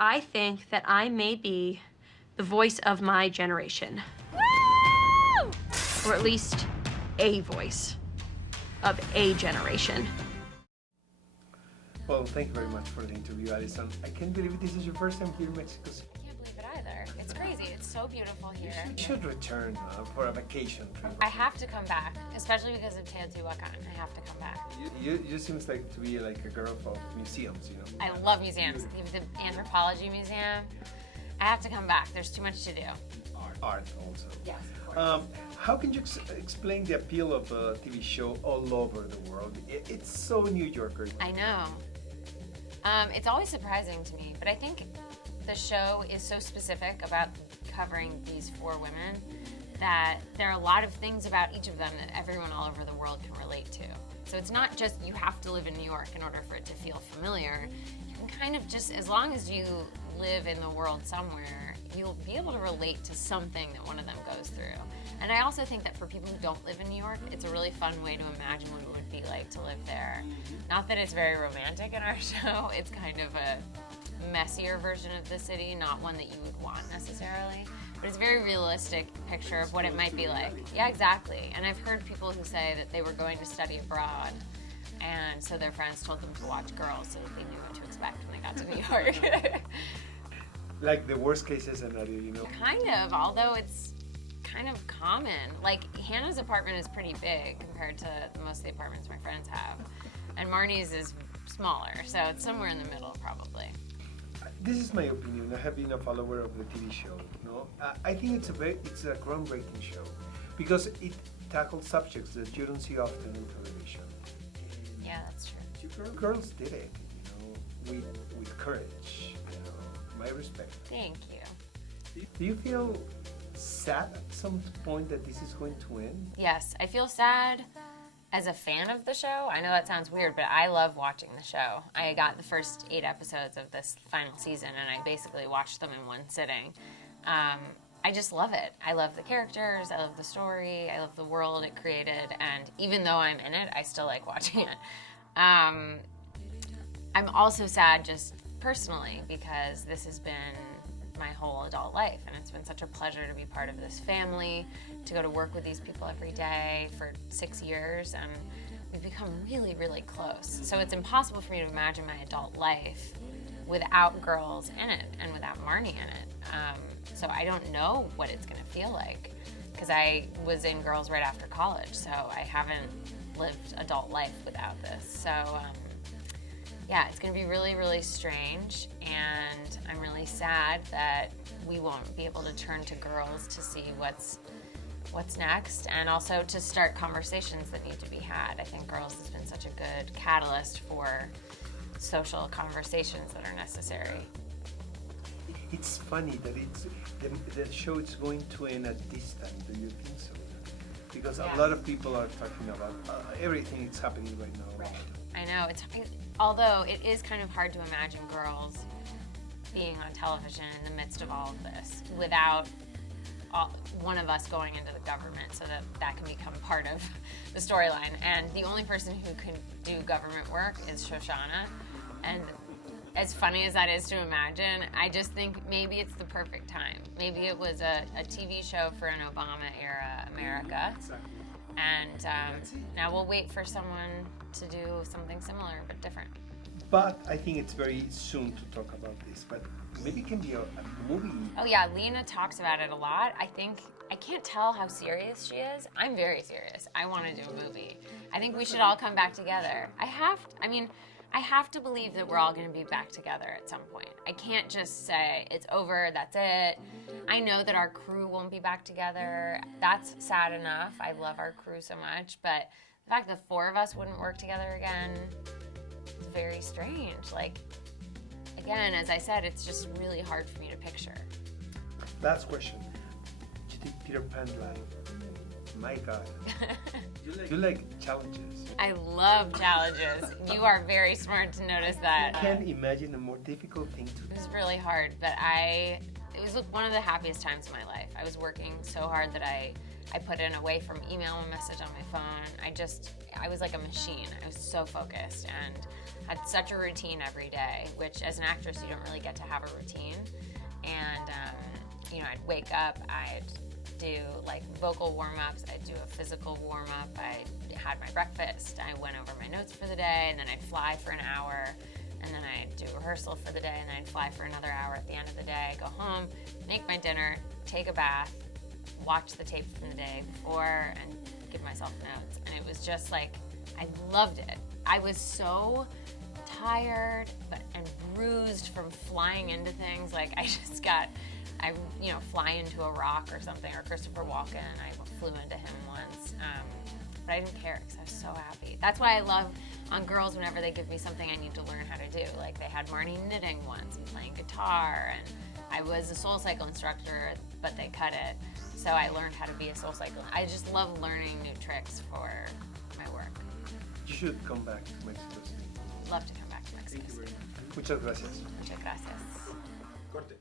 I think that I may be the voice of my generation. Woo! Or at least a voice of a generation. Well, thank you very much for the interview, Allison. I can't believe this is your first time here in Mexico City. I can't believe it either. It's crazy. It's so beautiful here. You should return for a vacation trip. I have to come back, especially because of Teotihuacan. I have to come back. You seems like to be like a girl of museums, you know? I love museums. Even the anthropology museum. I have to come back. There's too much to do. Art also. Yes, of course. How can you explain the appeal of a TV show all over the world? It's so New Yorker. I know. It's always surprising to me, but I think the show is so specific about covering these 4 women that there are a lot of things about each of them that everyone all over the world can relate to. So it's not just you have to live in New York in order for it to feel familiar. You can kind of just, as long as you live in the world somewhere, you'll be able to relate to something that one of them goes through. And I also think that for people who don't live in New York, it's a really fun way to imagine what it would be like to live there. Not that it's very romantic in our show, it's kind of a messier version of the city, not one that you would want necessarily. But it's a very realistic picture of what it might be like. Yeah, exactly. And I've heard people who say that they were going to study abroad, and so their friends told them to watch Girls so that they knew what to expect when they got to New York. Like the worst case scenario, you know? Kind of, although it's kind of common. Like, Hannah's apartment is pretty big compared to most of the apartments my friends have. And Marnie's is smaller, so it's somewhere in the middle, probably. This is my opinion. I have been a follower of the TV show. No, I think it's a groundbreaking show because it tackles subjects that you don't see often in television. Yeah, that's true. Girls did it, you know, with courage. You know, my respect. Thank you. Do you feel sad at some point that this is going to end? Yes, I feel sad as a fan of the show. I know that sounds weird, but I love watching the show. I got the first 8 episodes of this final season, and I basically watched them in one sitting. I just love it. I love the characters, I love the story, I love the world it created, and even though I'm in it, I still like watching it. I'm also sad just personally because this has been my whole adult life, and it's been such a pleasure to be part of this family, to go to work with these people every day for 6 years, and we've become really, really close. So it's impossible for me to imagine my adult life without Girls in it and without Marnie in it. So I don't know what it's gonna feel like, because I was in Girls right after college, so I haven't lived adult life without this. So yeah, it's gonna be really, really strange, and I'm really sad that we won't be able to turn to Girls to see what's next, and also to start conversations that need to be had. I think Girls has been such a good catalyst for social conversations that are necessary. It's funny that the show is going to end at this time. Do you think so? Because a lot of people are talking about everything that's happening right now. Right. I know. Although it is kind of hard to imagine Girls being on television in the midst of all of this without one of us going into the government, so that can become part of the storyline. And the only person who can do government work is Shoshana. And as funny as that is to imagine, I just think maybe it's the perfect time. Maybe it was a TV show for an Obama-era America. And now we'll wait for someone to do something similar but different. But I think it's very soon to talk about this. But maybe it can be a movie. Oh yeah, Lena talks about it a lot. I can't tell how serious she is. I'm very serious. I want to do a movie. I think we should all come back together. I have to believe that we're all going to be back together at some point. I can't just say, it's over, that's it. I know that our crew won't be back together. That's sad enough. I love our crew so much. But the fact that 4 of us wouldn't work together again is very strange. Like, again, as I said, it's just really hard for me to picture. Last question. Do you think Peter Pan lied? My God. You like challenges. I love challenges. You are very smart to notice that. I can't imagine a more difficult thing to do. It's really hard, but it was one of the happiest times of my life. I was working so hard that I put in away from email and message on my phone. I was like a machine. I was so focused and had such a routine every day, which as an actress, you don't really get to have a routine. And, I'd wake up, I'd do like vocal warm-ups, I'd do a physical warm-up, I had my breakfast, I went over my notes for the day, and then I'd fly for an hour, and then I'd do rehearsal for the day, and then I'd fly for another hour at the end of the day, go home, make my dinner, take a bath, watch the tape from the day before, and give myself notes. And it was just like, I loved it. I was so tired and bruised from flying into things. Like I fly into a rock or something, or Christopher Walken, I flew into him once. But I didn't care because I was so happy. That's why I love on Girls whenever they give me something I need to learn how to do. Like they had Marnie knitting once and playing guitar, and I was a SoulCycle instructor, but they cut it. So I learned how to be a SoulCycle. I just love learning new tricks for my work. You should come back to Mexico City. Love to come back to Mexico. Thank you very much. Muchas gracias. Muchas gracias. Corte.